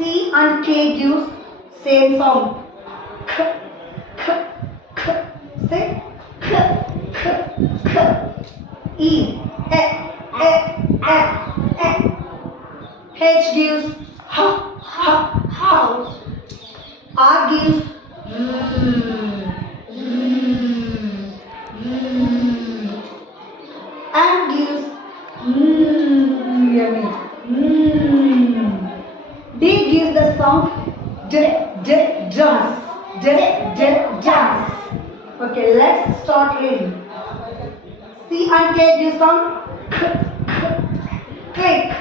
C and K gives same sound. K, k, k. Say k, k, k. E, e, e, e, e. H gives ha, ha, house. R gives M gives yummy. D gives the sound dance. Dance. Okay, let's start reading. C and K gives sound click.